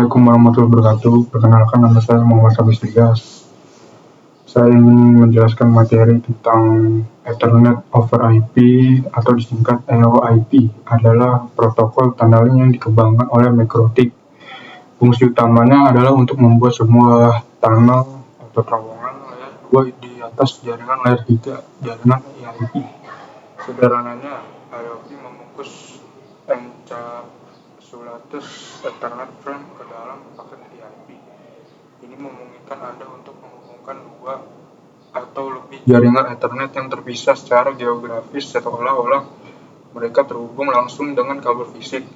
Assalamualaikum warahmatullahi wabarakatuh. Perkenalkan, nama saya Muhammad Habis Digas. Saya ingin menjelaskan materi tentang Ethernet over IP atau disingkat EOIP adalah protokol tunneling yang dikembangkan oleh MikroTik. Fungsi utamanya adalah untuk membuat semua tunnel atau terowongan layer 2 di atas jaringan layer 3 jaringan EIP. Sederhananya, EIP membungkus encapsulated Ethernet frame ke dalam paket EIP. Ini memungkinkan Anda untuk menghubungkan dua atau lebih jaringan Ethernet yang terpisah secara geografis seolah-olah mereka terhubung langsung dengan kabel fisik.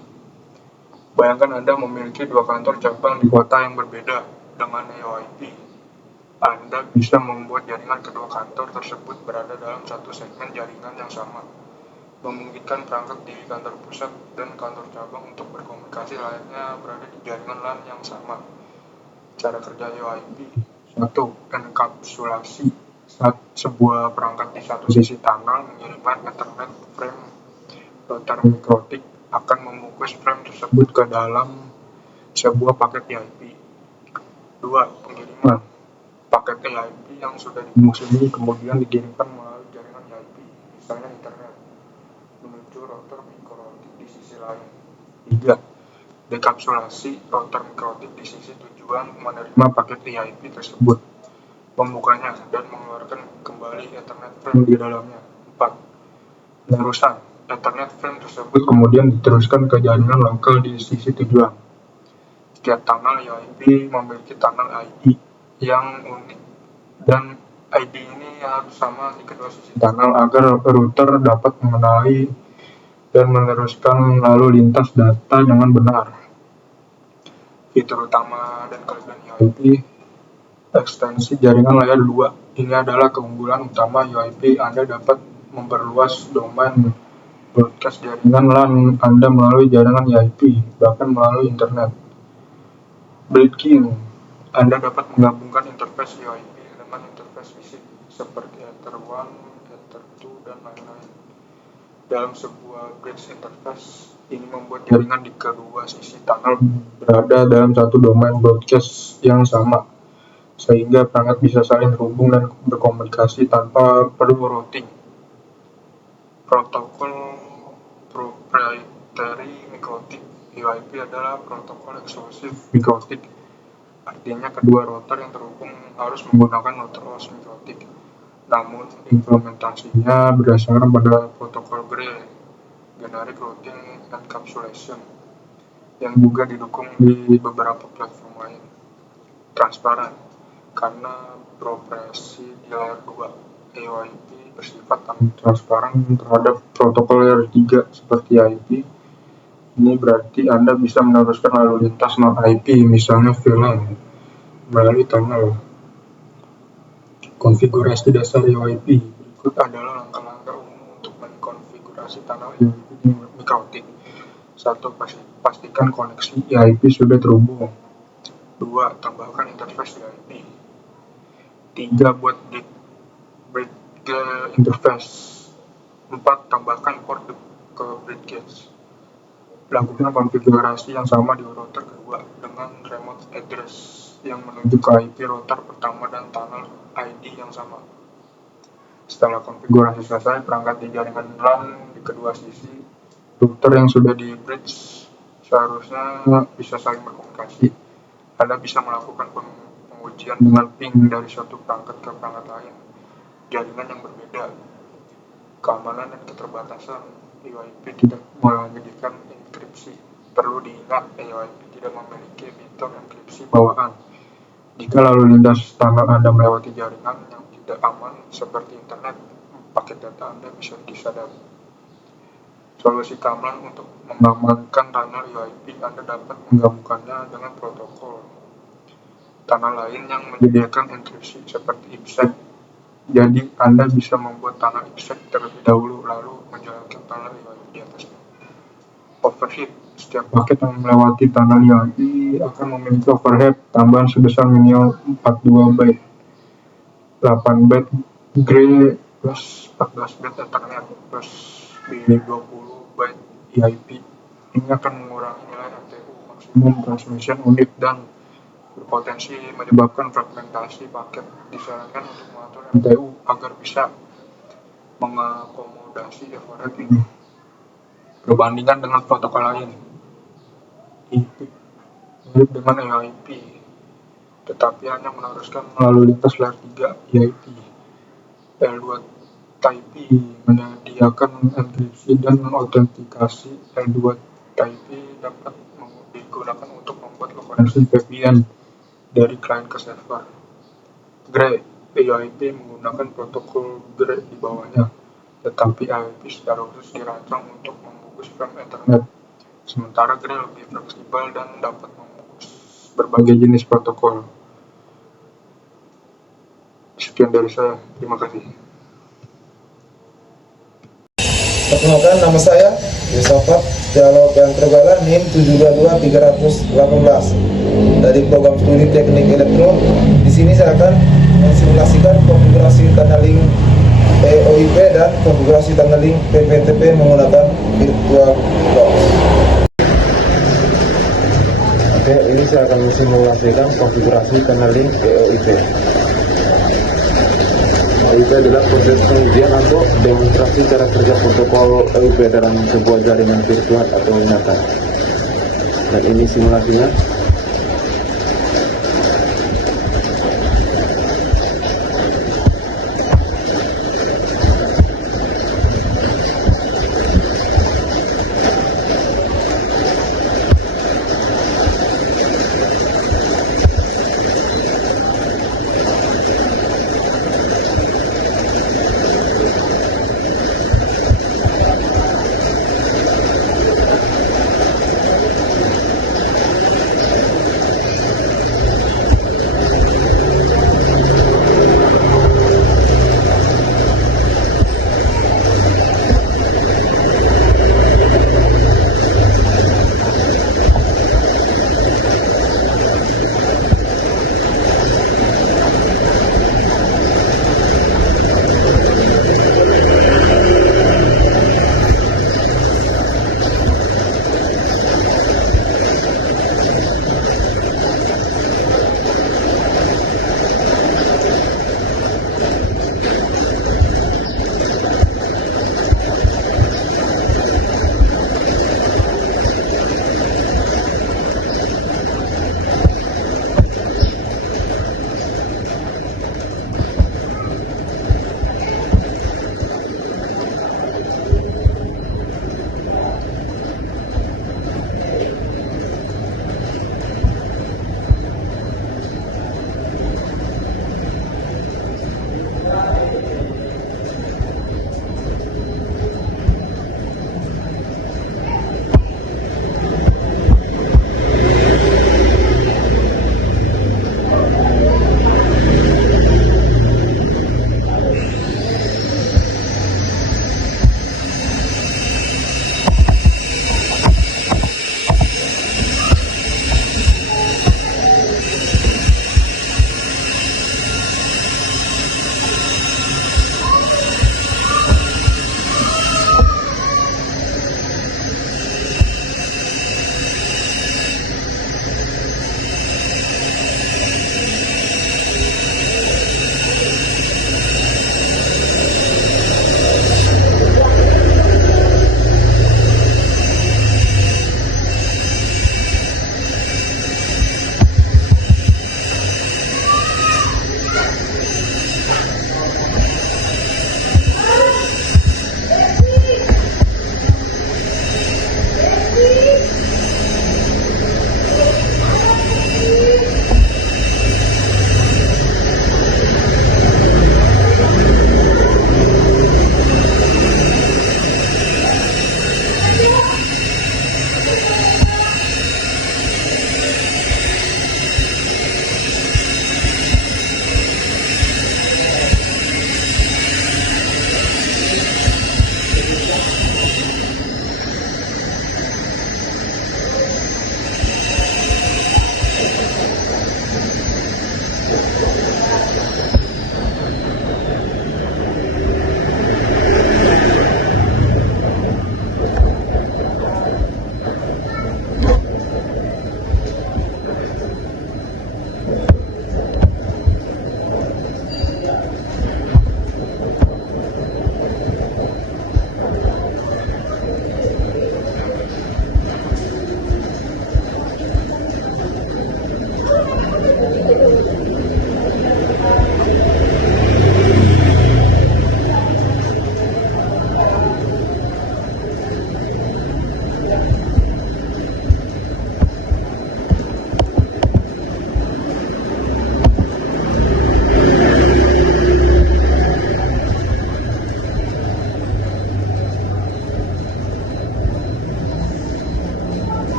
Bayangkan Anda memiliki dua kantor cabang di kota yang berbeda. Dengan EIP, Anda bisa membuat jaringan kedua kantor tersebut berada dalam satu segmen jaringan yang sama, memungkinkan perangkat di kantor pusat dan kantor cabang untuk berkomunikasi layaknya berada di jaringan LAN yang sama. Cara kerja EIP: 1. Enkapsulasi. Sebuah perangkat di satu sisi tunnel mengirimkan Ethernet frame. Router MikroTik akan membungkus frame tersebut ke dalam sebuah paket EIP. 2. Pengiriman. Paket EIP yang sudah dibungkus ini kemudian dikirimkan melalui jaringan EIP, misalnya internet, menuju router MikroTik di sisi lain. 3. Dekapsulasi. Router MikroTik di sisi tujuan menerima paket EIP tersebut, membukanya, dan mengeluarkan kembali Ethernet frame di dalamnya. 4. Penerusan. Ethernet frame tersebut kemudian diteruskan ke jaringan lokal di sisi tujuan. Setiap tunnel EIP memiliki tunnel ID yang unik, dan ID ini harus sama di kedua sisi tunnel agar router dapat mengenali dan meneruskan lalu lintas data dengan benar. Fitur utama dan kelebihan EIP: ekstensi jaringan layer 2. Ini adalah keunggulan utama EIP. Anda dapat memperluas domain broadcast jaringan LAN Anda melalui jaringan EIP, bahkan melalui internet. Bridging. Anda dapat menggabungkan interface EIP dengan interface fisik seperti Ether 1, Ether 2, dan lain-lain dalam sebuah bridge interface. Ini membuat jaringan di kedua sisi tunnel berada dalam satu domain broadcast yang sama, sehingga perangkat bisa saling terhubung dan berkomunikasi tanpa perlu routing. Protokol proprietary MikroTik. EIP adalah protokol eksklusif MikroTik. Artinya kedua router yang terhubung harus menggunakan router host MikroTik. Namun implementasinya berdasarkan pada protokol GRE, Generic Routing Encapsulation, yang juga didukung di beberapa platform lain. Transparan. Karena beroperasi di layer 2, EIP bersifat transparan terhadap protokol layer 3 seperti IP. Ini berarti Anda bisa meneruskan lalu lintas non-IP, misalnya VLAN, melalui tunnel. Konfigurasi dasar EIP. Berikut adalah langkah-langkah umum untuk mengkonfigurasi tunnel EIP di MikroTik. 1. Pastikan koneksi EIP sudah terhubung. 2. Tambahkan interface EIP. 3. Buat bridge interface. 4. Tambahkan port ke bridge. Lakukan konfigurasi yang sama di router kedua dengan remote address yang menuju ke IP router pertama dan tunnel ID yang sama. Setelah konfigurasi selesai, perangkat di jaringan LAN di kedua sisi router yang sudah di bridge seharusnya bisa saling berkomunikasi. Anda bisa melakukan pengujian dengan ping dari suatu perangkat ke perangkat lain jaringan yang berbeda. Keamanan dan keterbatasan. EIP tidak menyediakan enkripsi. Perlu diingat, EIP tidak memiliki fitur enkripsi bawaan. Jika lalu lintas tunnel Anda melewati jaringan yang tidak aman seperti internet, paket data Anda bisa disadap. Solusi keamanan untuk mengamankan tunnel EIP, Anda dapat menggabungkannya dengan protokol tunnel lain yang menyediakan enkripsi seperti IPsec. Jadi Anda bisa membuat tunnel IPsec terlebih dahulu, lalu menjalankan tunnel EIP di atasnya. Overhead. Setiap paket yang melewati tunnel EIP akan memiliki overhead tambahan sebesar minimal 42 byte, 8 byte GRE plus 14 byte Ethernet plus 20 byte EIP. Ini akan mengurangi nilai MTU maksimal umum transmission unik dan berpotensi menyebabkan fragmentasi paket. Disarankan untuk mengatur MTU agar bisa mengakomodasi overhead ini. Perbandingan dengan protokol lain, IP mirip dengan EIP, tetapi hanya meneruskan melalui lintas layer 3 EIP. L2 Type menyediakan enkripsi dan autentikasi. L2 Type dapat digunakan untuk membuat koneksi VPN dari klien ke server. GRE EIP menggunakan protokol GRE di bawahnya, tetapi EIP secara khusus dirancang untuk membungkus frame Ethernet. Sementara GRE lebih fleksibel dan dapat membungkus berbagai jenis protokol. Sekian dari saya, terima kasih. Perkenalkan, nama saya Yusafat Jalal Pantregala, NIM 722318 dari program studi teknik elektro. Di sini saya akan mensimulasikan konfigurasi tunneling POIP dan konfigurasi tunneling PPTP menggunakan VirtualBox. Oke, ini saya akan mensimulasikan konfigurasi tunneling POIP. EIP adalah proses pengujian atau demonstrasi cara kerja protokol EIP dalam sebuah jaringan virtual atau nyata. Dan ini simulasinya.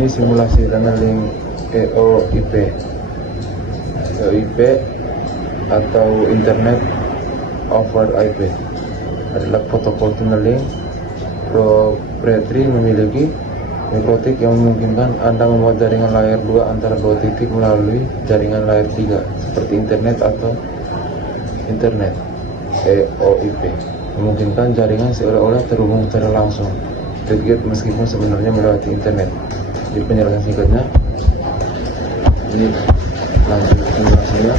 Ini simulasi tunneling EOIP. EOIP atau Internet over IP adalah protokol tunneling proprietary memiliki mikrotik yang memungkinkan Anda membuat jaringan layer 2 antara dua titik melalui jaringan layer 3 seperti internet atau internet. EOIP memungkinkan jaringan seolah-olah terhubung secara langsung tergate meskipun sebenarnya melewati internet. Di penjelasan singkatnya, ini lanjut simulasinya.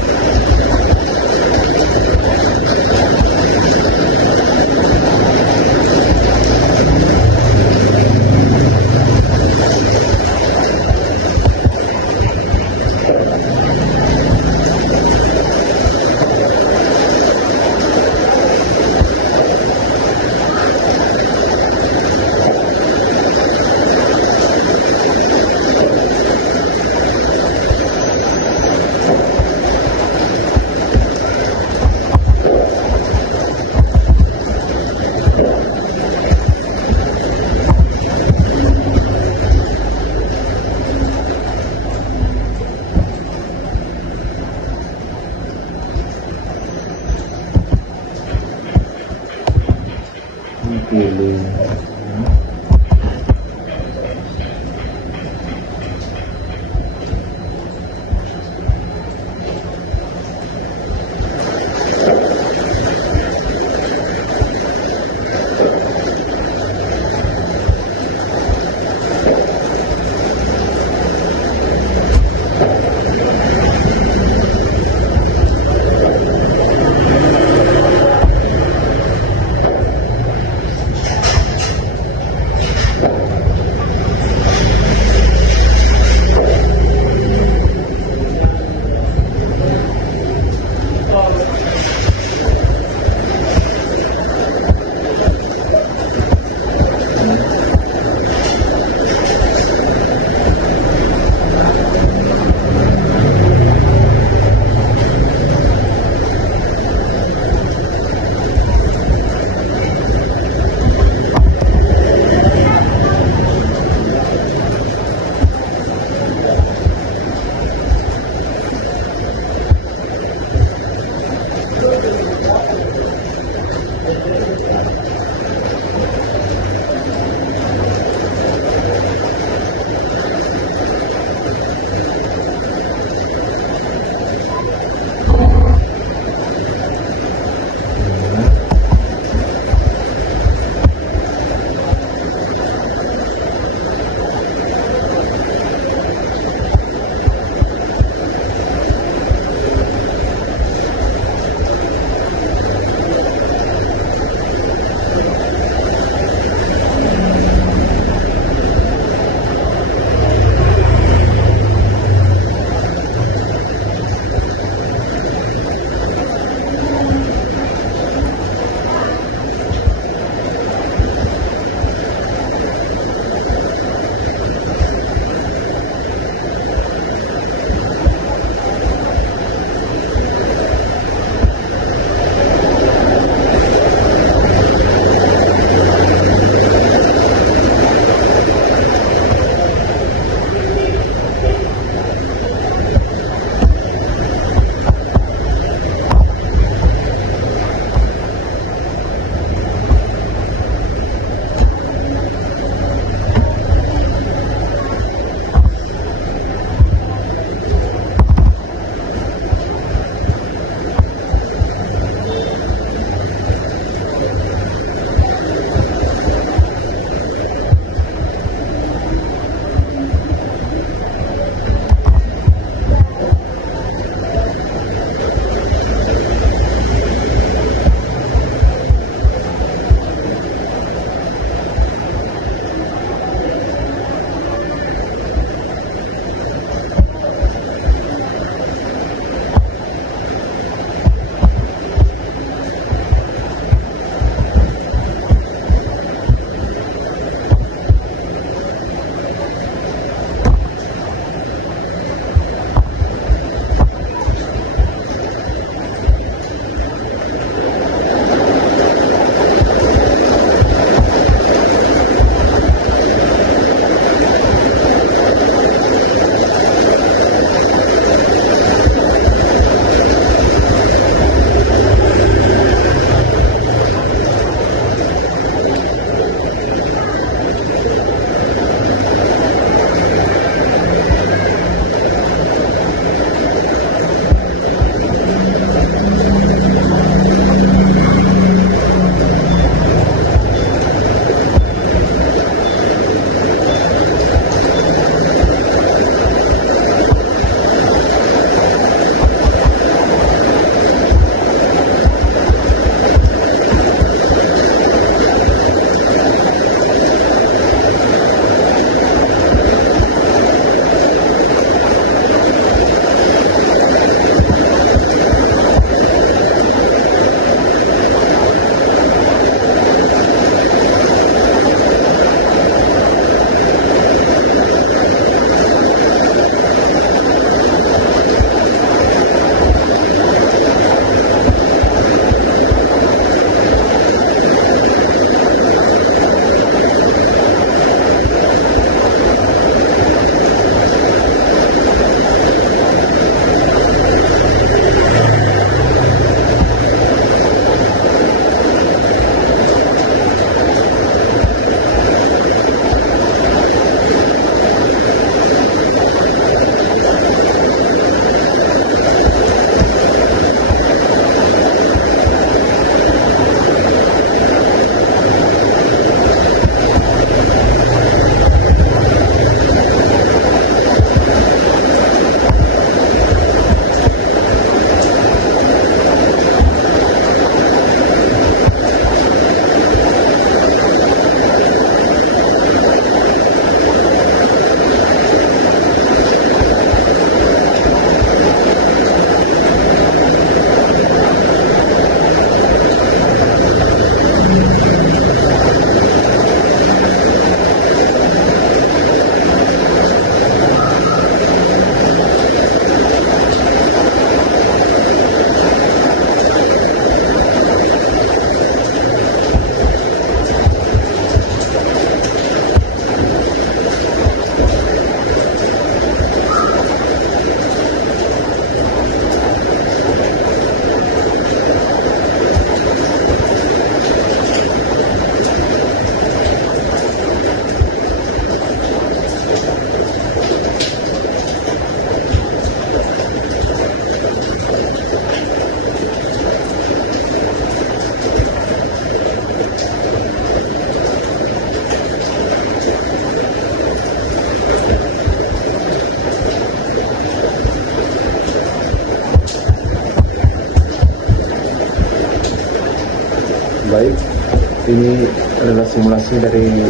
Ini adalah simulasi dari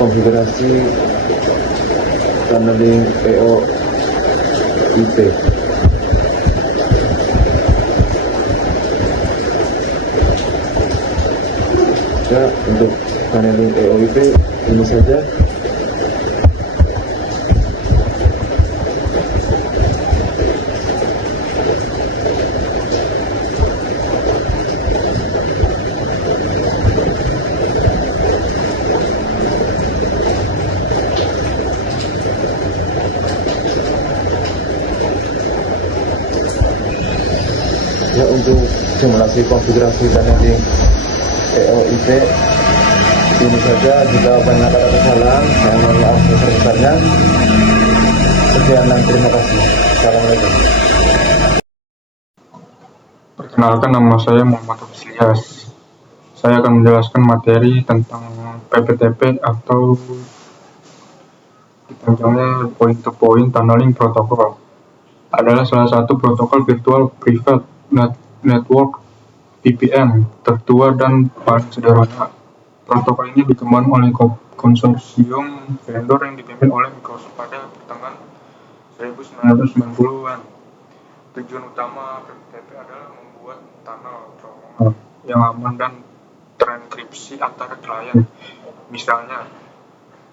konfigurasi tunneling POIP. Ya, untuk tunneling POIP ini saja. Ya, untuk simulasi konfigurasi tunneling POIP ini saja. Jika banyak kata kesalahan, saya mohon maaf sebesar-besarnya. Sekian dan terima kasih. Assalamualaikum. Perkenalkan, nama saya Muhammad Ilyas. Saya akan menjelaskan materi tentang PPTP atau dipanjangnya Point to Point Tunneling Protocol. Adalah salah satu protokol virtual private network VPN tertua dan paling sederhana. Protokol ini dikembangkan oleh konsorsium vendor yang dipimpin oleh Microsoft pada pertengahan 1990-an. Tujuan utama PPTP adalah membuat tunnel terowongan yang aman dan terenkripsi antara klien, misalnya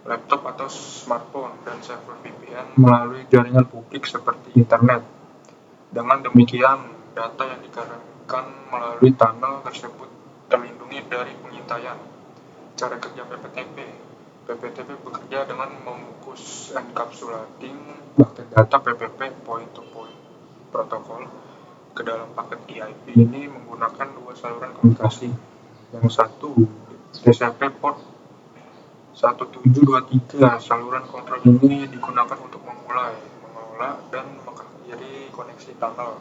laptop atau smartphone, dan server VPN melalui jaringan publik seperti internet. Dengan demikian, data yang dikirimkan melalui tunnel tersebut terlindungi dari pengintaian. Cara kerja PPTP. PPTP bekerja dengan membungkus encapsulating paket data PPP point to point protokol ke dalam paket EIP ini menggunakan dua saluran komunikasi. Yang satu, TCP port 1723. Saluran kontrol ini digunakan untuk memulai, mengelola, dan mengakhiri koneksi tunnel.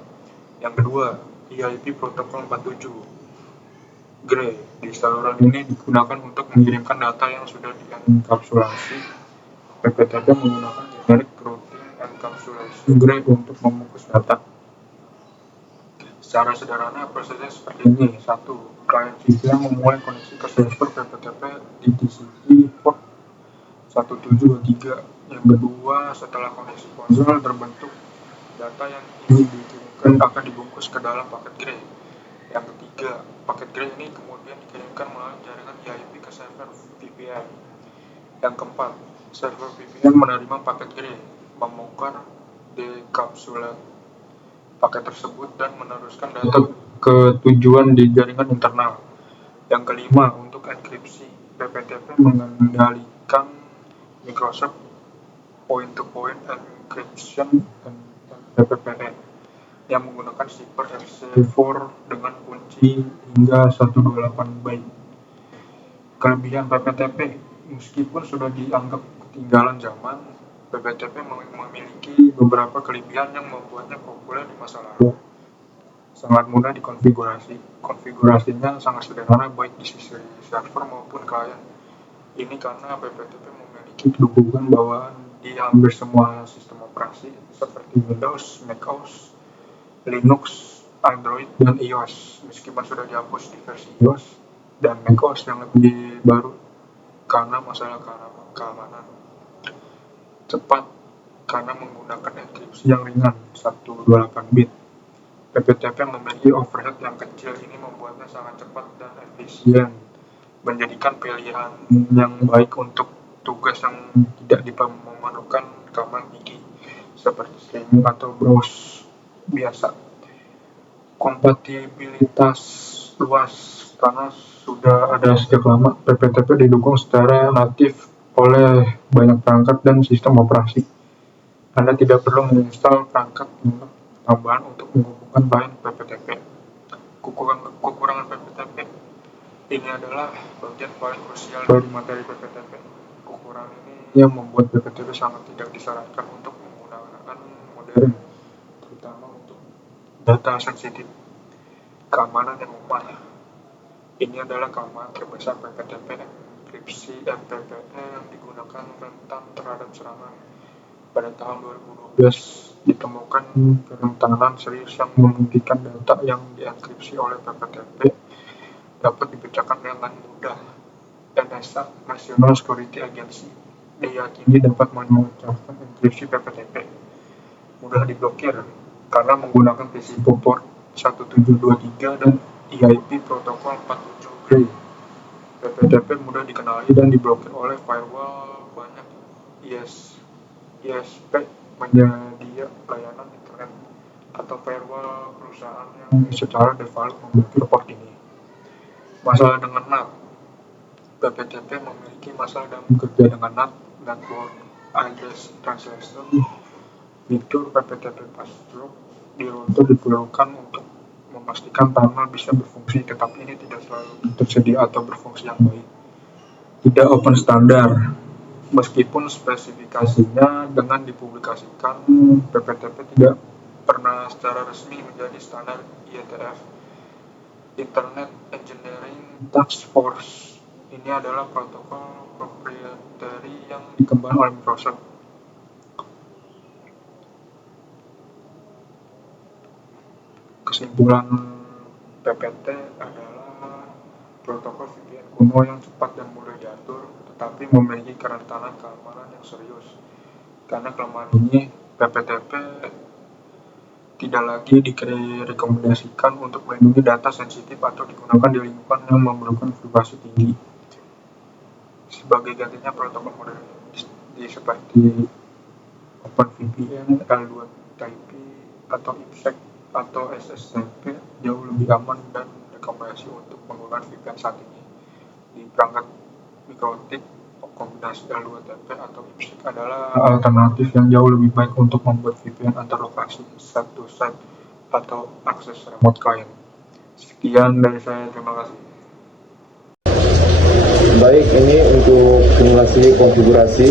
Yang kedua, EIP protokol 47. Gray. Di saluran ini digunakan untuk mengirimkan data yang sudah dienkapsulasi. PPTP menggunakan generic routing encapsulation Gray untuk membungkus data. Secara sederhana, prosesnya seperti ini. 1. Klien VPN memulai koneksi ke server PPTP di TCP port 1723. Yang kedua, setelah koneksi ponsel terbentuk, data yang ingin dikirimkan akan dibungkus ke dalam paket Gray. Yang ketiga, paket Gray ini kemudian dikirimkan melalui jaringan EIP ke server VPN. Yang keempat, server VPN menerima paket Gray, membongkar dekapsulat paket tersebut dan meneruskan data ke tujuan di jaringan internal. Yang kelima, untuk enkripsi, PPTP mengendalikan Microsoft Point to Point Encryption (PPPE) yang menggunakan sifar RC4 dengan kunci hingga 128 byte. Kelebihan PPTP. Meskipun sudah dianggap ketinggalan zaman, PPTP memiliki beberapa kelebihan yang membuatnya populer di masa lalu. Sangat mudah dikonfigurasi. Konfigurasinya sangat sederhana baik di sisi server maupun klien. Ini karena PPTP memiliki dukungan bawaan di hampir semua sistem operasi seperti Windows, macOS, Linux, Android, dan iOS. Meskipun sudah dihapus di versi iOS dan macOS yang lebih baru karena masalah keamanan. Cepat karena menggunakan enkripsi yang ringan 128 bit. PPTP memiliki overhead yang kecil. Ini membuatnya sangat cepat dan efisien, menjadikan pilihan yang baik untuk tugas yang tidak memerlukan keamanan tinggi seperti streaming atau browse biasa. Kompatibilitas luas. Karena sudah ada sejak lama, PPTP didukung secara natif oleh banyak perangkat dan sistem operasi. Anda tidak perlu menginstal perangkat lunak tambahan untuk menghubungkan lain PPTP. Kekurangan PPTP. Ini adalah bagian paling krusial dari materi PPTP. Kekurangan ini yang membuat PPTP sangat tidak disarankan untuk menggunakan modern, terutama untuk data sensitif. Keamanan yang lemah. Ini adalah kelemahan terbesar PPTP. Enkripsi MPPE yang digunakan rentan terhadap serangan. Pada tahun 2012 ditemukan kerentanan serius yang memungkinkan data yang dienkripsi oleh PPTP dapat dibacakan dengan mudah. NSA National Security Agency diyakini dapat memecahkan enkripsi PPTP. Mudah diblokir karena menggunakan TCP port 1723 dan EIP protokol 47G. PPTP mudah dikenali dan diblokir oleh firewall banyak ISP penyedia layanan internet atau firewall perusahaan yang secara default memblokir port ini. Masalah dengan NAT. PPTP memiliki masalah dalam bekerja dengan NAT, Network Address Translation. Fitur PPTP Password di router diperlukan untuk memastikan tunnel bisa berfungsi, tetapi ini tidak selalu tersedia atau berfungsi yang baik. Tidak open standar. Meskipun spesifikasinya dengan dipublikasikan, PPTP tidak pernah secara resmi menjadi standar IETF, Internet Engineering Task Force. Ini adalah protokol proprietary yang dikembangkan oleh Microsoft. Kesimpulan PPT adalah protokol VPN kuno yang cepat dan mudah diatur, tetapi memiliki kerentanan keamanan yang serius. Karena kelemahan ini, PPTP tidak lagi direkomendasikan untuk melindungi data sensitif atau digunakan di lingkungan yang memerlukan privasi tinggi. Sebagai gantinya, protokol modern seperti OpenVPN, L2TP, atau IPsec atau SSCP jauh lebih aman dan rekomendasi untuk menggunakan VPN saat ini. Di perangkat mikrotik, kombinasi L2TP atau IPsec adalah alternatif yang jauh lebih baik untuk membuat VPN antar lokasi, site to site, atau akses remote client. Sekian dari saya, terima kasih. Baik, ini untuk simulasi konfigurasi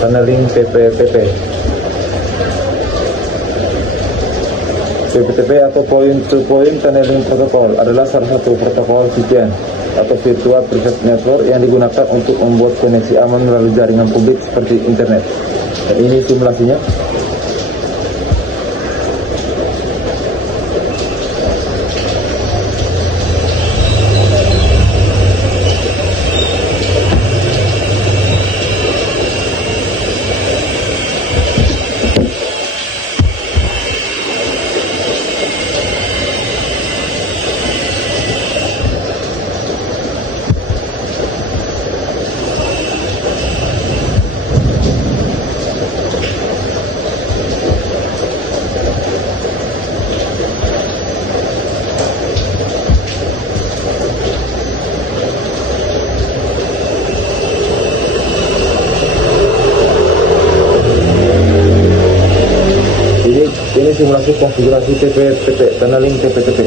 tunneling PPTP. PPTP atau Point-to-Point Tunneling Protocol adalah salah satu protokol VPN atau Virtual Private Network yang digunakan untuk membuat koneksi aman melalui jaringan publik seperti internet. Dan ini simulasinya. Ini simulasi konfigurasi PPTP, tunneling PPTP.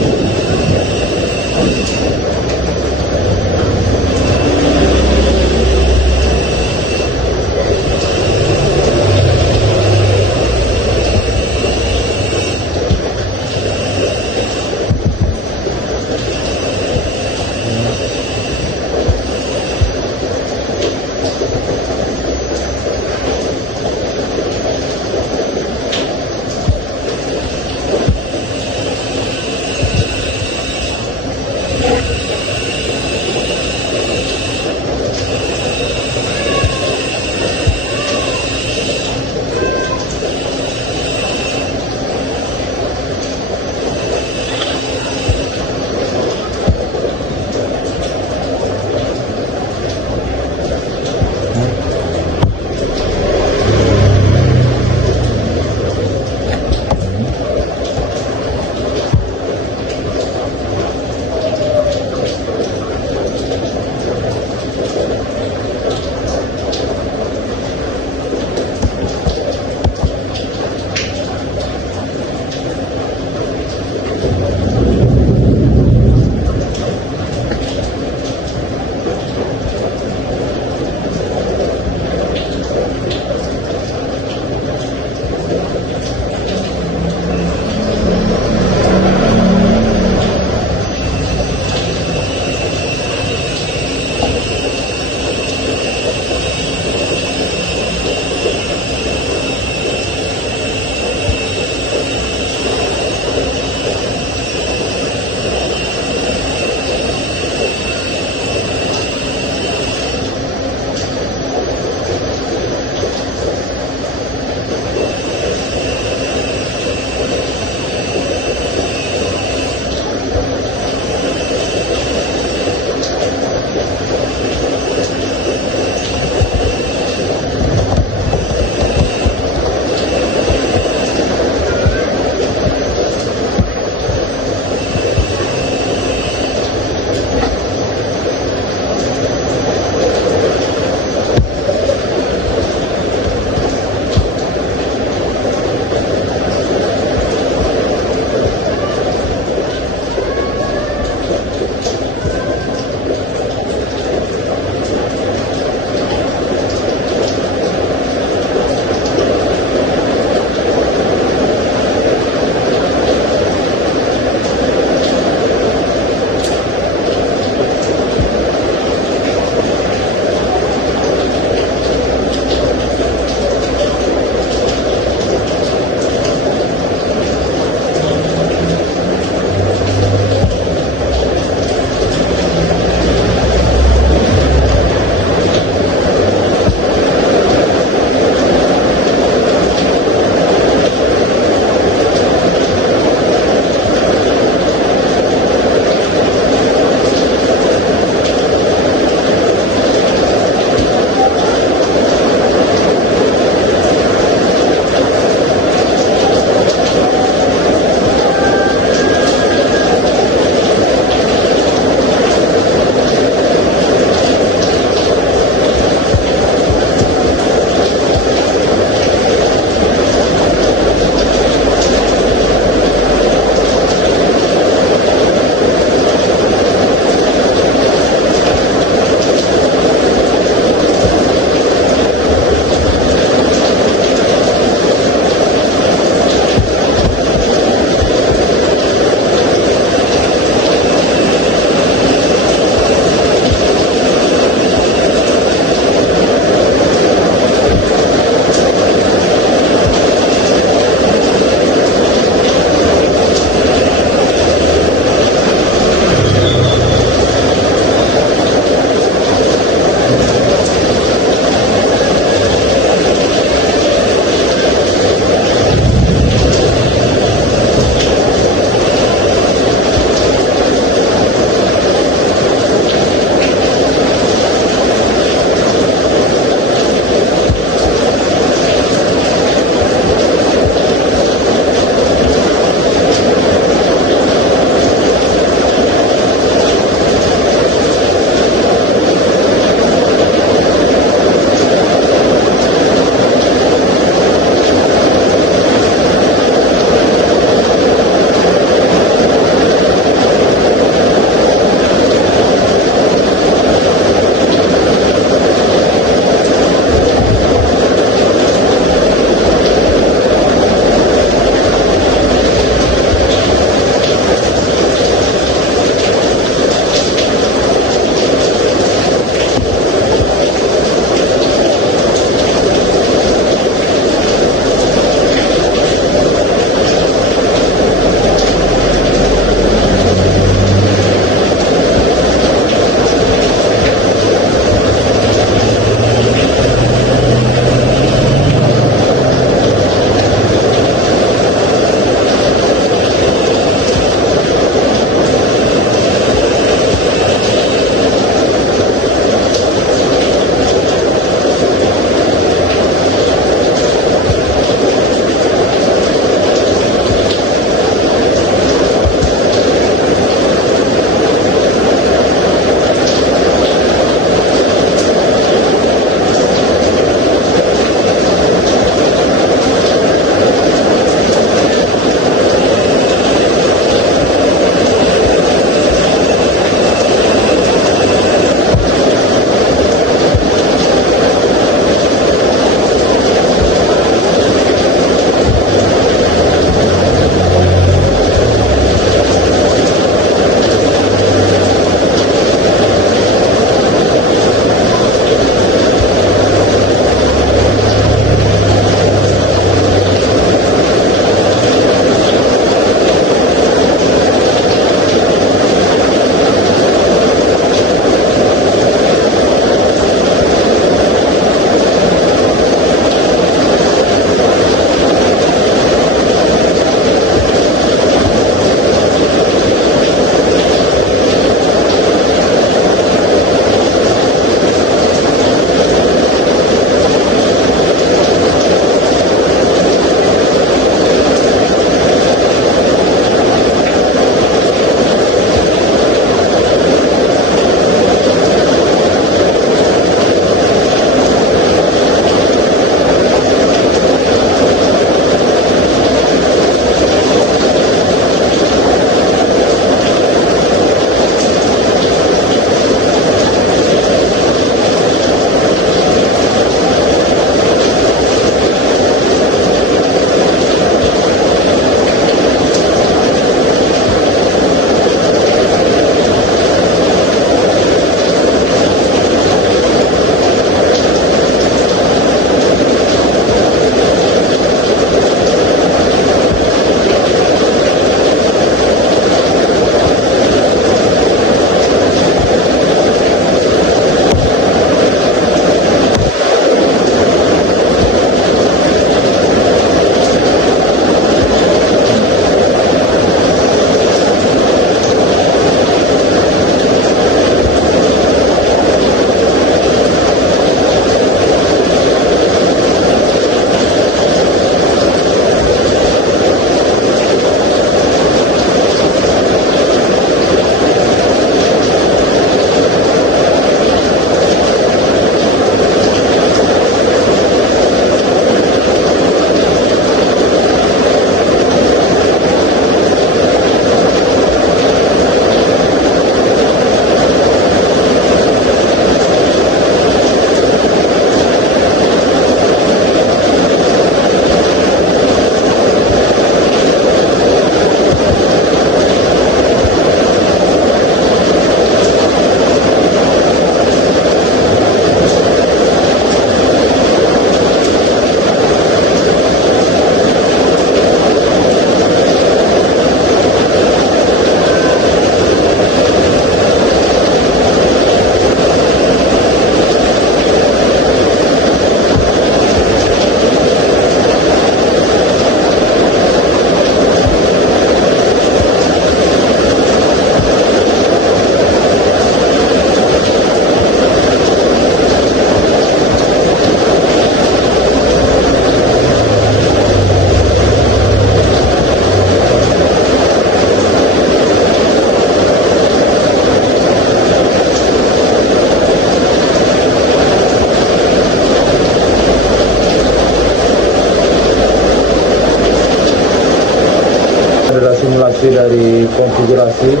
hasil dari konfigurasi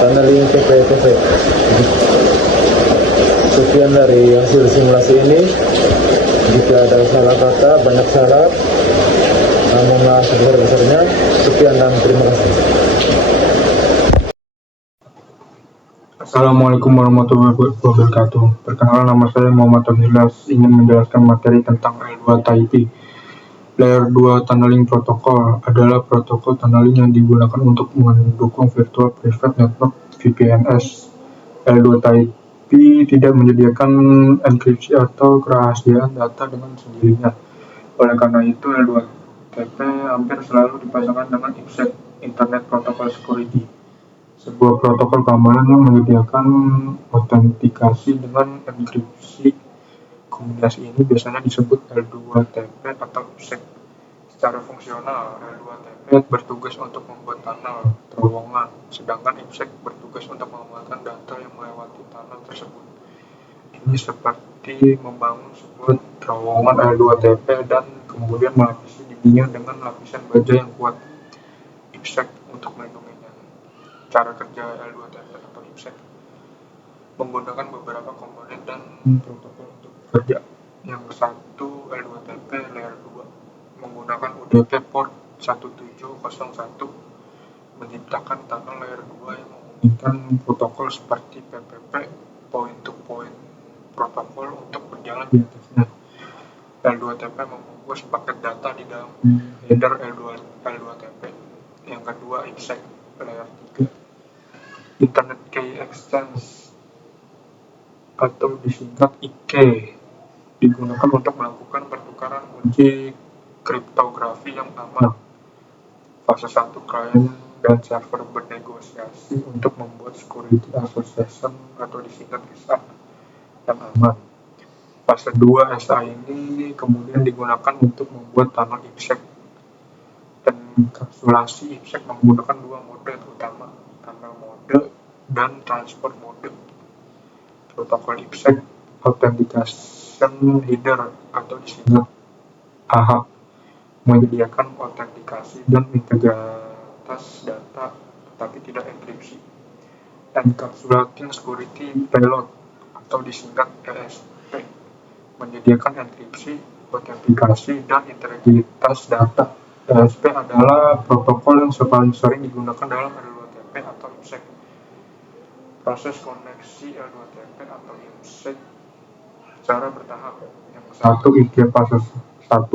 tunneling PPTP. Sekian dari hasil simulasi ini. Jika ada salah kata, banyak syarat, namun sebesar-besarnya. Sekian dan terima kasih. Assalamualaikum warahmatullahi wabarakatuh. Perkenalkan, nama saya Muhammad Abdillas, ingin menjelaskan materi tentang L2 Type. Layer 2 Tunneling Protocol adalah protokol tunneling yang digunakan untuk mendukung Virtual Private Network (VPNs). L2 Type tidak menyediakan enkripsi atau kerahasiaan data dengan sendirinya. Oleh karena itu, L2 TP hampir selalu dipasangkan dengan IPsec (Internet Protocol Security), sebuah protokol keamanan yang menyediakan autentikasi dengan enkripsi. Kombinasi ini biasanya disebut L2TP atau IPsec. Secara fungsional, L2TP bertugas untuk membuat tunnel terowongan, sedangkan IPsec bertugas untuk mengamankan data yang melewati tunnel tersebut. Ini seperti membangun sebuah terowongan L2TP dan kemudian melapisi dindingnya dengan lapisan baja yang kuat, IPsec, untuk melindunginya. Cara kerja L2TP atau IPsec menggunakan beberapa komponen dan protokol untuk bekerja. Yang satu, L2TP Layer 2 menggunakan UDP port 1701 menciptakan tunnel Layer 2 yang memungkinkan protokol seperti PPP point-to-point protokol untuk berjalan di atasnya. L2TP membungkus paket data di dalam header L2TP. Yang kedua, IPsec Layer 3 Internet Key Exchange atau disingkat IK, digunakan untuk melakukan pertukaran kunci kriptografi yang aman. Fase 1, klien dan server bernegosiasi untuk membuat security association atau disingkat SA yang aman. Fase 2, SA ini kemudian digunakan untuk membuat tunnel IPsec. Enkapsulasi IPsec menggunakan dua mode utama, tunnel mode dan transport mode. Protokol IPsec Authentication Header atau disingkat AH menyediakan autentikasi dan integritas data tetapi tidak enkripsi. Encapsulating Security Payload atau disingkat ESP menyediakan enkripsi, autentikasi, dan integritas data. ESP adalah protokol yang paling sering digunakan dalam L2TP atau IPsec. Proses koneksi L2TP atau IPsec secara bertahap. Yang satu, IK fase 1,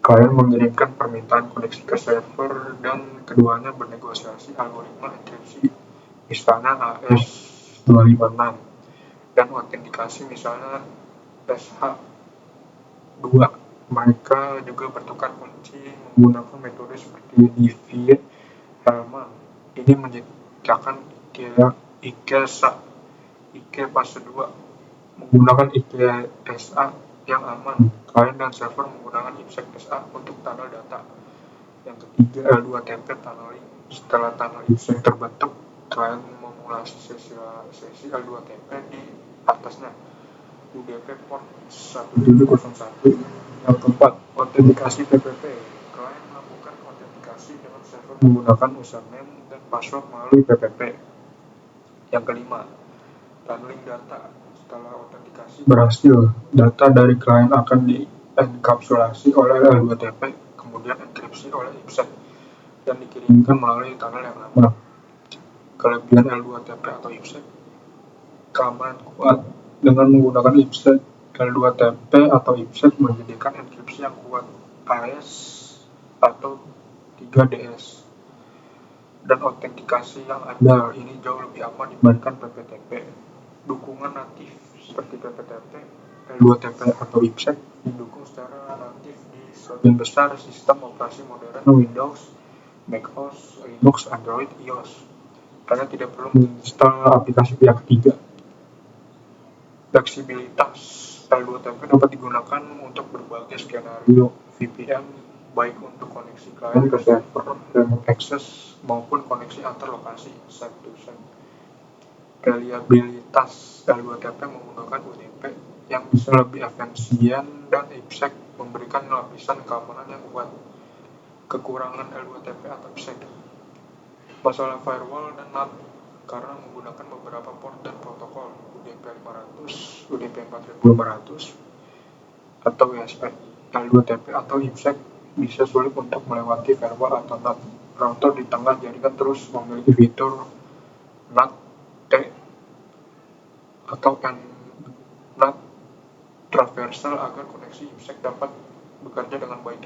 klien mengirimkan permintaan koneksi ke server dan keduanya bernegosiasi algoritma enkripsi misalnya AES-256 dan autentikasi misalnya SH2. Mereka juga bertukar kunci menggunakan metode seperti Diffie-Hellman. Ini menciptakan IK-SA, IK fase 2 menggunakan IK-SA yang aman. Klien dan server menggunakan IPsec SA untuk tunnel data. Yang ketiga, L2TP tunneling. Setelah tunnel IPsec terbentuk, klien memulasi sesi L2TP di atasnya, UDP port 1701. Yang keempat, autentikasi PPP. Klien melakukan autentikasi dengan server menggunakan username dan password melalui PPP. Yang kelima, tunneling data. Setelah autentikasi berhasil, data dari klien akan dienkapsulasi oleh L2TP, kemudian enkripsi oleh IPsec, dan dikirimkan melalui tunnel yang aman. Kelebihan L2TP atau IPsec: keamanan kuat. Dengan menggunakan IPsec, L2TP atau IPsec menyediakan enkripsi yang kuat, AES atau 3DS, dan autentikasi yang andal. Ini jauh lebih aman dibandingkan PPTP. Dukungan natif seperti PPTP, L2TP atau IPsec didukung secara natif di sebagian besar sistem operasi modern Windows, macOS, Linux, Android, iOS, karena tidak perlu menginstal aplikasi pihak ketiga. Fleksibilitas L2TP dapat digunakan untuk berbagai skenario VPN, baik untuk koneksi klien ke server, remote access, maupun koneksi antar lokasi, site to site. Reliabilitas L2TP menggunakan UDP yang bisa lebih efisien dan IPsec memberikan lapisan keamanan yang kuat. Kekurangan L2TP atau IPsec: Masalah firewall dan NAT karena menggunakan beberapa port dan protokol UDP 500, UDP 4500, atau WSP, L2TP atau IPsec bisa sulit untuk melewati firewall atau NAT. Router di tengah jaringan terus memiliki fitur NAT T atau NAT traversal agar koneksi IPsec dapat bekerja dengan baik.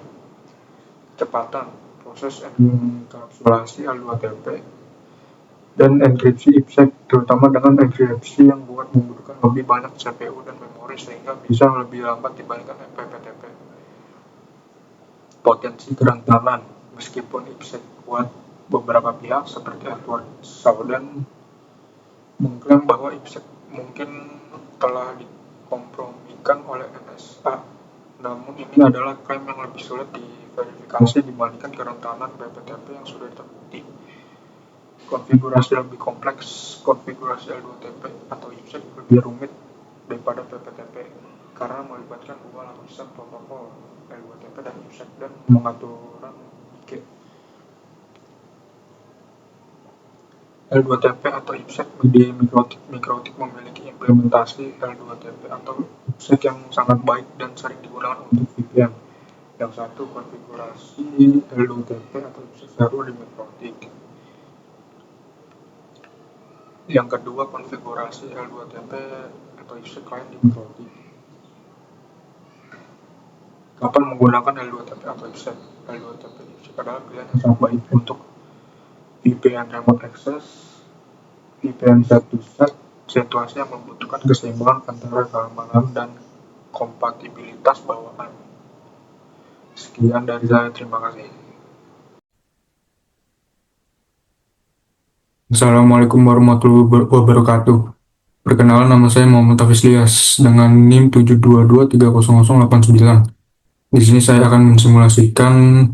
Kecepatan proses enkapsulasi L2TP dan enkripsi IPsec, terutama dengan enkripsi yang membutuhkan lebih banyak CPU dan memori sehingga bisa lebih lambat dibandingkan PPTP. Potensi kerentanan meskipun IPsec kuat, beberapa pihak seperti Edward Snowden mengklaim bahwa IPsec mungkin telah dikompromikan oleh NSA. Namun ini adalah klaim yang lebih sulit diverifikasi dibandingkan kerentanan PPTP yang sudah terbukti. Konfigurasi lebih kompleks, konfigurasi L2TP atau IPsec lebih rumit daripada PPTP karena melibatkan dua lapisan protokol L2TP dan IPsec dan pengaturan IK. L2TP atau IPsec di mikrotik memiliki implementasi L2TP atau IPsec yang sangat baik dan sering digunakan untuk VPN. Yang satu konfigurasi L2TP atau IPsec baru di mikrotik. Yang kedua konfigurasi L2TP atau IPsec lain di mikrotik. Kapan menggunakan L2TP atau IPsec? L2TP IPsec adalah pilihan yang sangat baik untuk VPN remote access, VPN set-to-set, situasi yang membutuhkan keseimbangan antara keamanan dan kompatibilitas bawaan. Sekian dari saya, terima kasih. Assalamualaikum warahmatullahi wabarakatuh. Perkenalan, nama saya Muhammad Hafiz Lias dengan NIM 722300089. Di sini saya akan mensimulasikan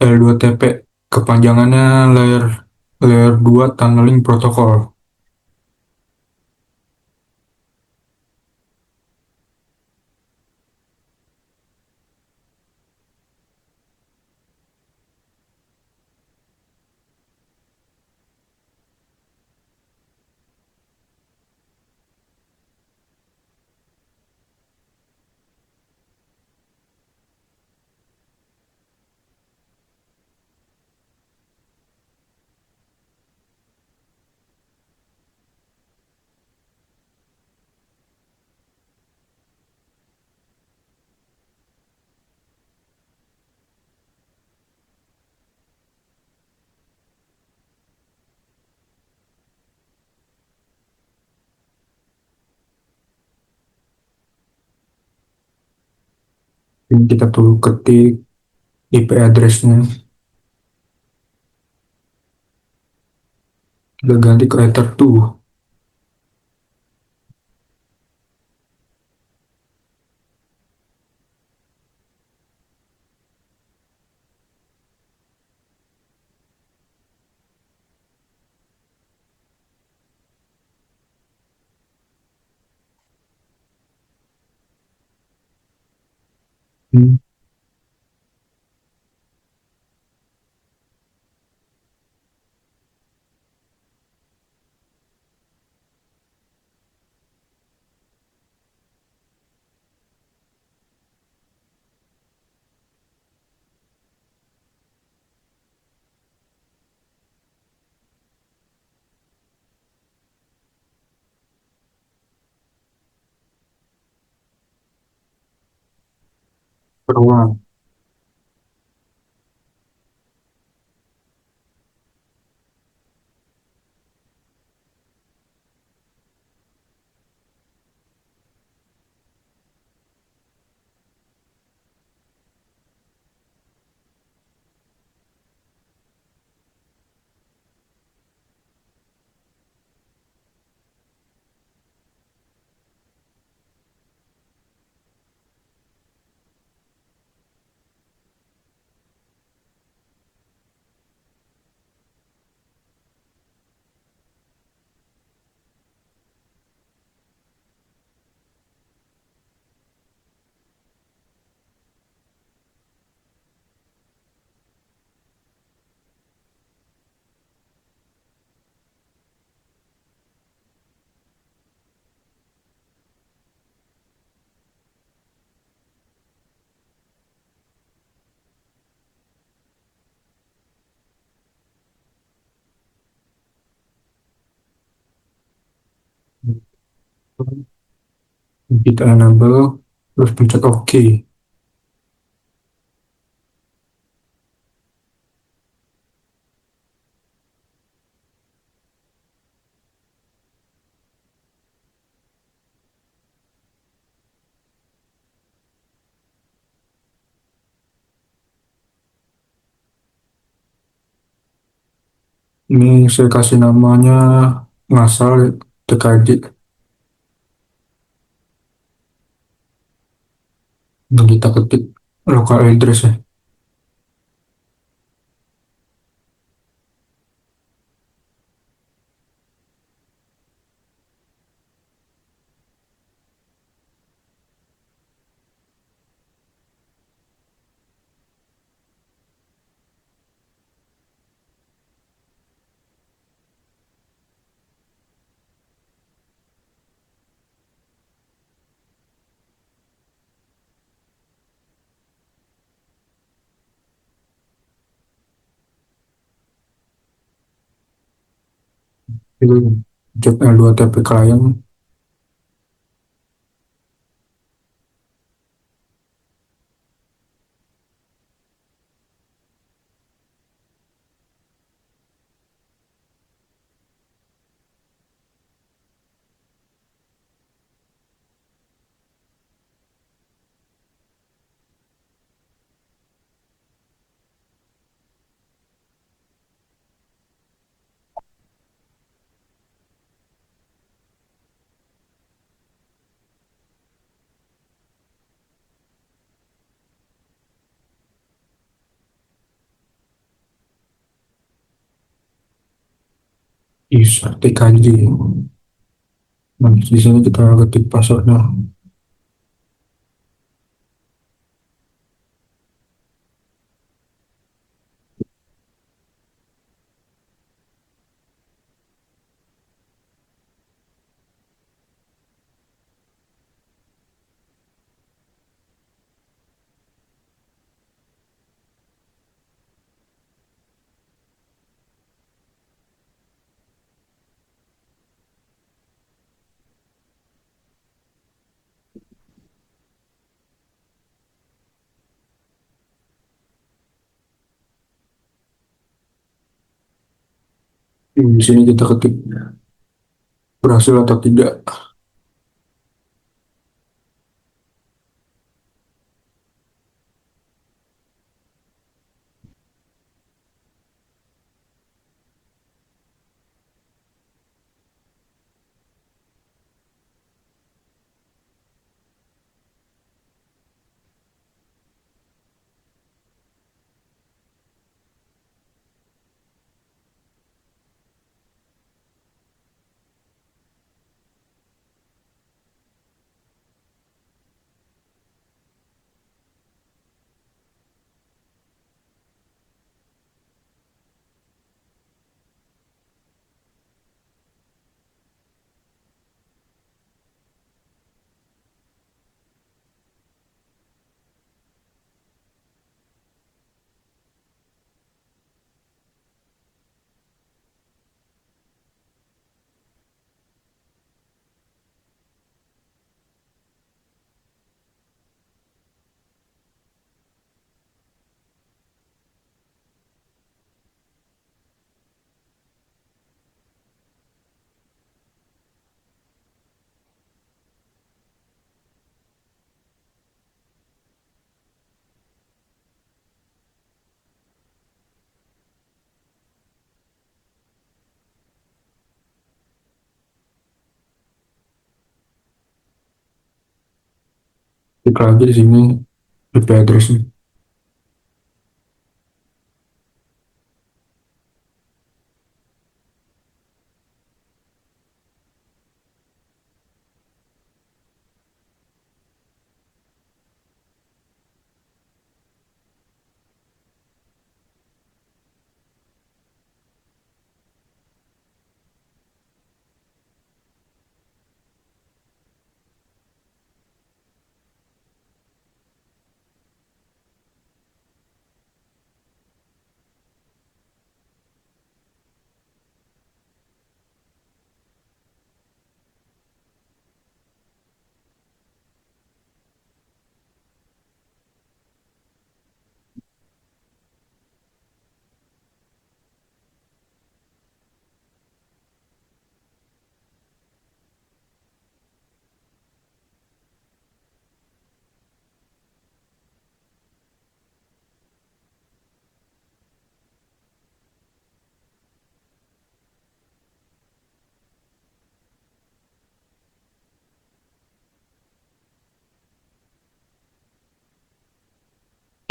L2TP, kepanjangannya layer 2 tunneling protocol. Ini kita perlu ketik IP address-nya. Kita ganti ke Ether 2. Peruang. Kita enable, terus pencet OK. Ini saya kasih namanya ngasal TKJ. Dan kita ketik local address ya. Itu cek L2TP client. User TKJ. Nah, di sini kita ketik passwordnya. Di sini kita ketik berhasil atau tidak. Klik lagi di sini IP addressnya.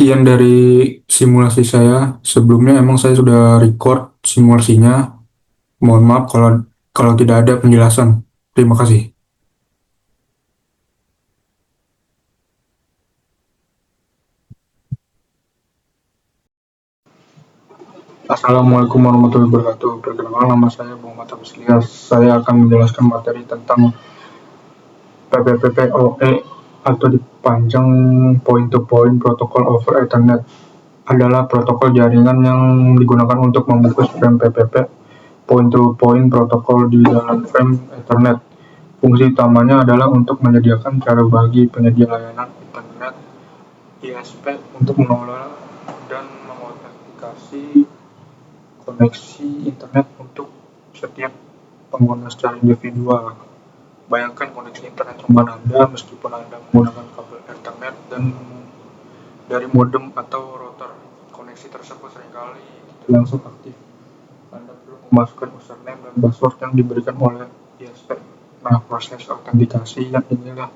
Sekian dari simulasi saya. Sebelumnya emang saya sudah record simulasinya. Mohon maaf kalau kalau tidak ada penjelasan. Terima kasih. Assalamualaikum warahmatullahi wabarakatuh. Perkenalkan, nama saya Muhammad Hafiz Ilyas. Saya akan menjelaskan materi tentang PPPoE atau dipanjang Point to Point Protocol over Ethernet. Adalah protokol jaringan yang digunakan untuk membungkus frame PPP Point to Point Protocol di dalam frame Ethernet. Fungsi utamanya adalah untuk menyediakan cara bagi penyedia layanan internet ISP untuk mengelola dan mengautentikasi koneksi internet untuk setiap pengguna secara individual. Bayangkan koneksi internet rumah Anda meskipun Anda menggunakan kabel Ethernet dan dari modem atau router. Koneksi tersebut seringkali tidak langsung aktif. Anda perlu memasukkan username dan password yang diberikan oleh ISP. Nah, proses autentikasi yang inilah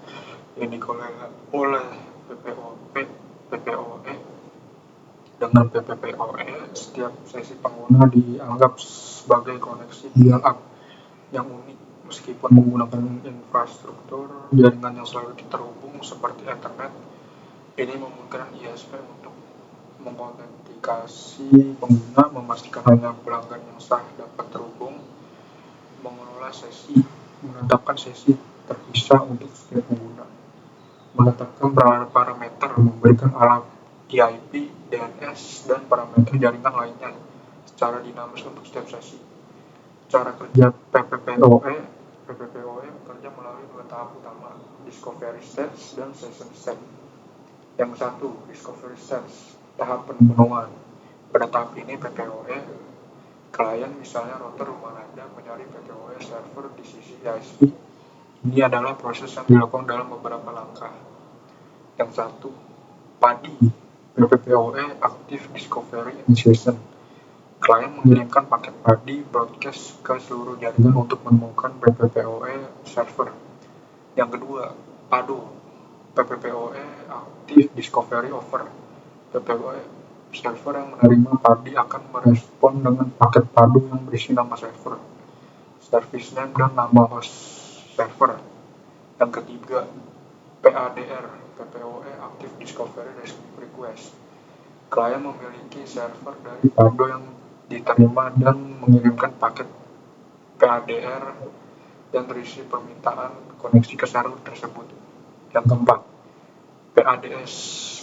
yang dikelola oleh PPOE. Dengan PPPoE, setiap sesi pengguna dianggap sebagai koneksi dial-up yang unik. Meskipun menggunakan infrastruktur jaringan yang selalu terhubung seperti Ethernet, ini memungkinkan ISP untuk mengautentikasi pengguna, memastikan hanya pelanggan yang sah dapat terhubung, mengelola sesi, menetapkan sesi terpisah untuk setiap pengguna, menetapkan parameter, memberikan alat IP, DNS, dan parameter jaringan lainnya secara dinamis untuk setiap sesi. Cara kerja PPPoE bekerja melalui dua tahap utama, discovery stage dan session stage. Yang satu, discovery stage, tahap penemuan. Pada tahap ini PPOE, klien misalnya router rumah Anda mencari PPOE server di sisi ISP. Ini adalah proses yang dilakukan dalam beberapa langkah. Yang satu, PADI, PPPoE Active Discovery Initiation. Klien mengirimkan paket PADI broadcast ke seluruh jaringan untuk menemukan PPPoE server. Yang kedua, PADO, PPPoE Active Discovery Offer. PPPoE server yang menerima PADI akan merespon dengan paket PADO yang berisi nama server, service name, dan nama host server. Yang ketiga, PADR, PPOE Active Discovery Request. Klien memiliki server dari PADO yang diterima dan mengirimkan paket PADR yang berisi permintaan koneksi ke server tersebut. Yang keempat, PADS,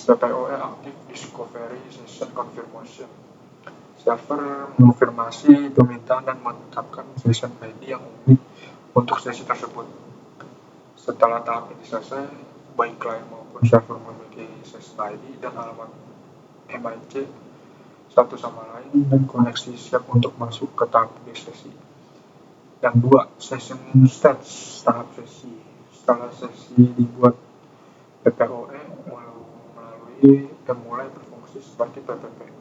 PPOE Active Discovery Session Confirmation. Server mengonfirmasi permintaan dan menetapkan session ID yang unik untuk sesi tersebut. Setelah tahap ini selesai, baik klien maupun server memiliki session ID dan alamat MIC satu sama lain dan koneksi siap untuk masuk ke tahap sesi. Yang dua, session stage, tahap sesi. Setelah sesi dibuat, PPOE mulai berfungsi seperti PPP.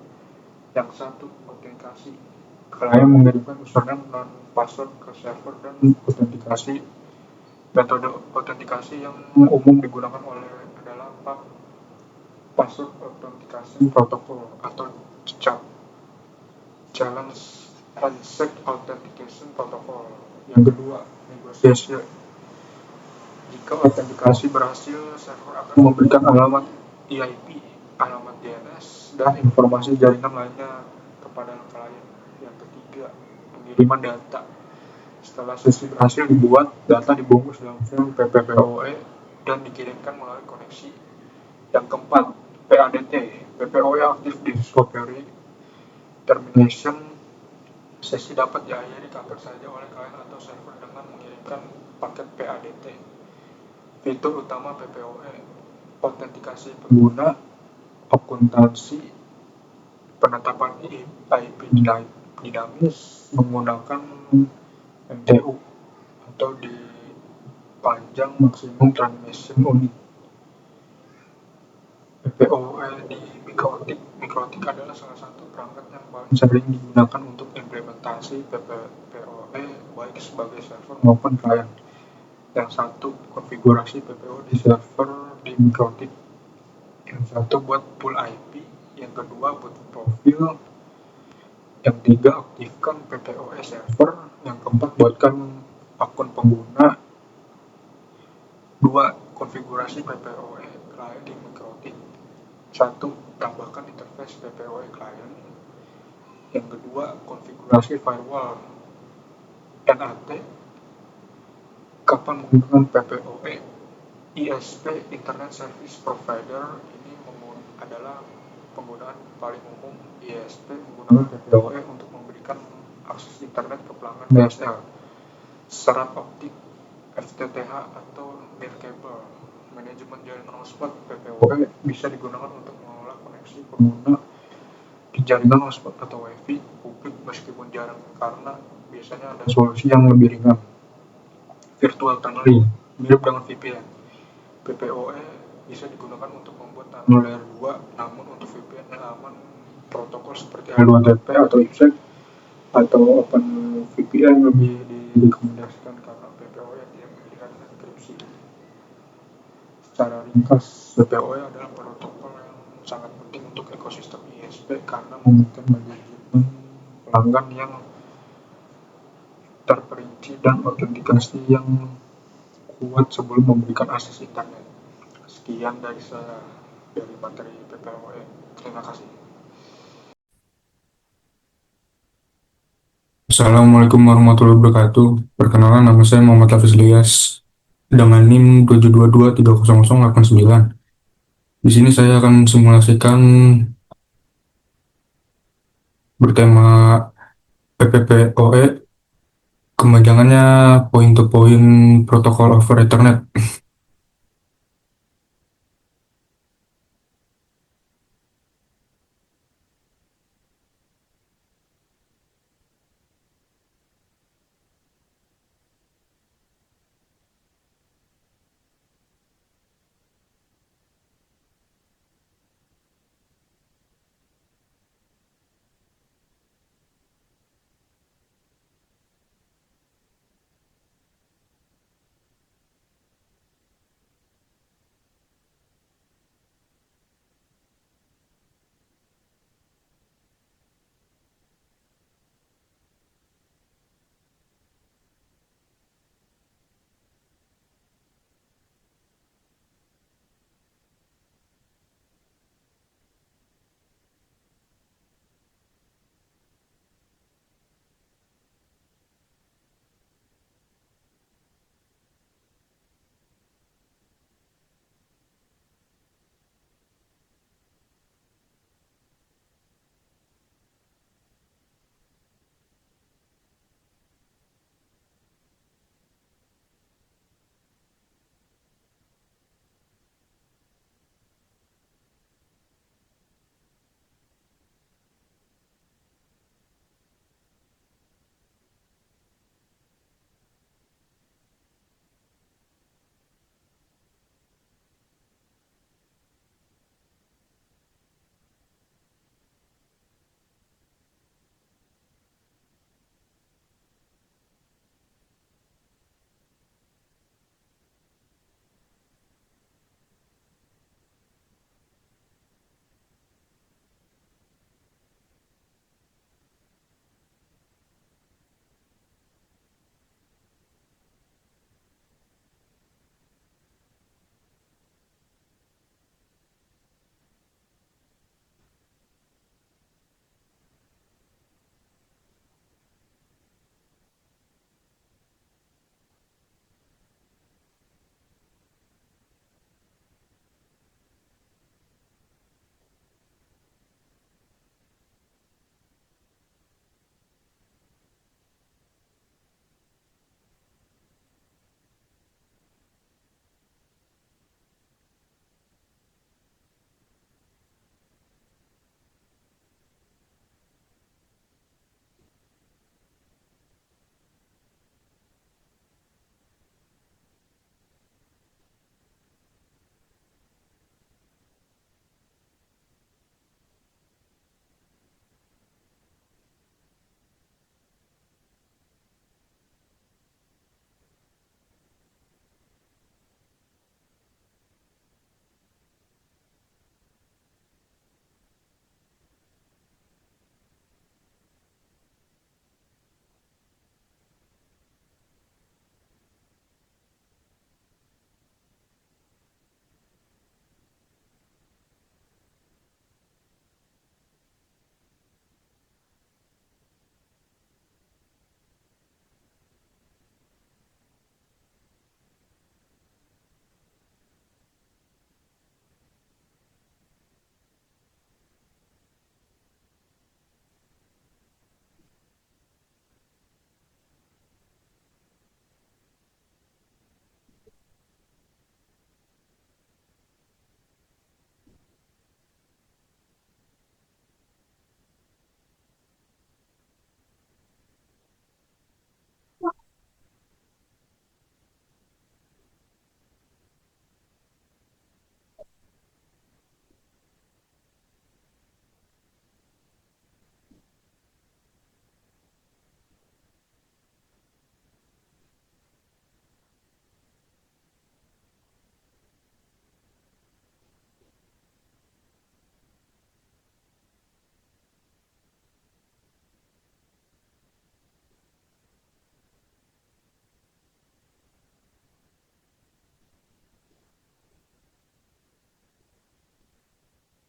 Yang satu, autentikasi. Klien mengirimkan username dan password ke server dan autentikasi. Metode autentikasi yang umum digunakan adalah password authentication protocol atau CHAP, Challenge Handshake Authentication Protocol. Yang kedua, negosiasi. Jika autentikasi berhasil, server akan memberikan alamat IP, alamat DNS, dan informasi jaringan lainnya kepada klien. Yang ketiga, pengiriman data. Setelah sesi berhasil dibuat, data dibungkus dalam frame PPPoE dan dikirimkan melalui koneksi. Yang keempat, PADT, PPOE Active Discovery Termination. Sesi dapat diakhiri kapan saja oleh klien atau server dengan mengirimkan paket PADT. Fitur utama PPOE, autentikasi pengguna, akuntansi, penetapan IP dinamis menggunakan MTU atau dipanjang Maximum Transmission Unit. PPOE di Mikrotik adalah salah satu perangkat yang paling sering digunakan untuk implementasi PPPoE baik sebagai server maupun klien. Yang 1. Konfigurasi PPO di server di Mikrotik. Yang satu buat pool IP, yang kedua buat profil, yang tiga aktifkan PPOE server, yang keempat buatkan akun pengguna, dua konfigurasi PPOE client di Mikrotik, satu tambahkan interface PPOE client, yang kedua konfigurasi firewall NAT, kapan menggunakan PPOE ISP Internet Service Provider. Ini adalah penggunaan paling umum ISP menggunakan PPOE untuk memberikan akses internet ke pelanggan DSL, serat optik, FTTH atau nirkabel. Manajemen jaringan hotspot PPOE bisa digunakan untuk mengelola koneksi pengguna di jaringan hotspot atau WiFi publik meskipun jarang, karena biasanya ada solusi yang lebih ringan. Virtual tunneling mirip dengan VPN. PPOE bisa digunakan untuk membuat tunnel layer 2, namun untuk VPN yang aman, protokol seperti H2TP atau IPsec atau OpenVPN lebih direkomendasikan karena PPOE tidak memberikan enkripsi. Secara ringkas, PPOE adalah protokol yang sangat penting untuk ekosistem ISP karena memungkinkan manajemen pelanggan yang terperinci dan autentikasi yang kuat sebelum memberikan akses internet. Sekian dari saya dari materi PPOE. Terima kasih. Assalamualaikum warahmatullahi wabarakatuh. Perkenalkan, nama saya Muhammad Hafiz Ilyas dengan NIM 722300889. Di sini saya akan simulasikan bertema PPPoE, kepanjangannya Point to Point Protocol over Ethernet.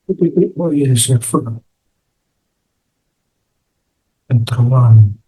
Oh iya, server Enter One.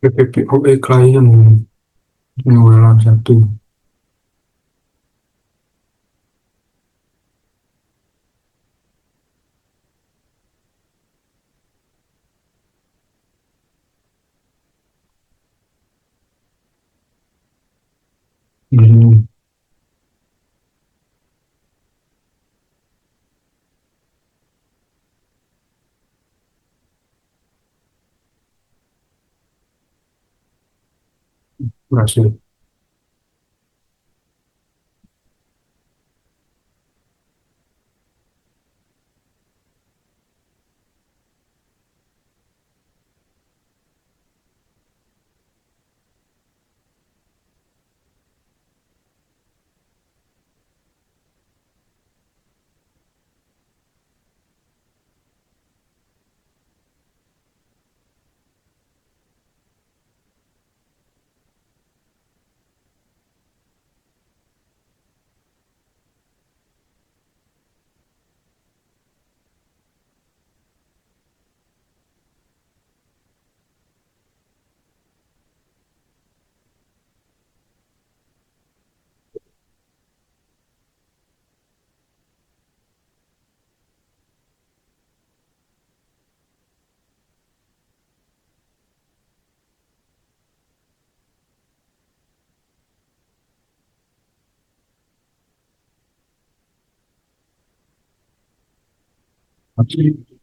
PPPoE klien ini WLAN satu. Ini berhasil.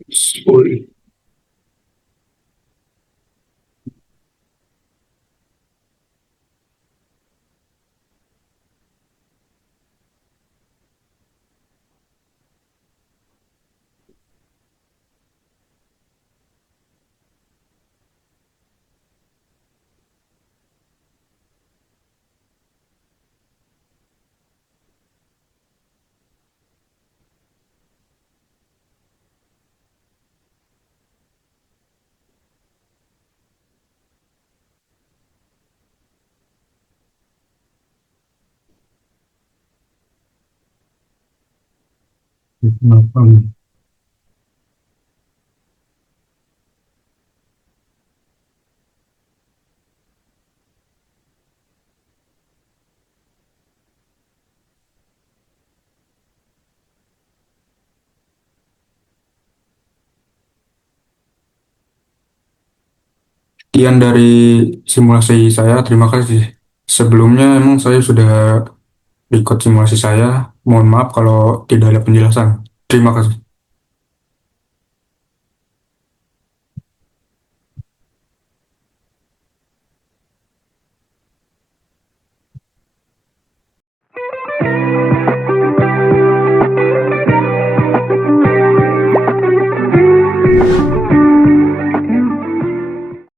Sorry. Kenapa? Sekian dari simulasi saya. Terima kasih. Sebelumnya emang saya sudah ikut simulasi saya. Mohon maaf kalau tidak ada penjelasan. Terima kasih.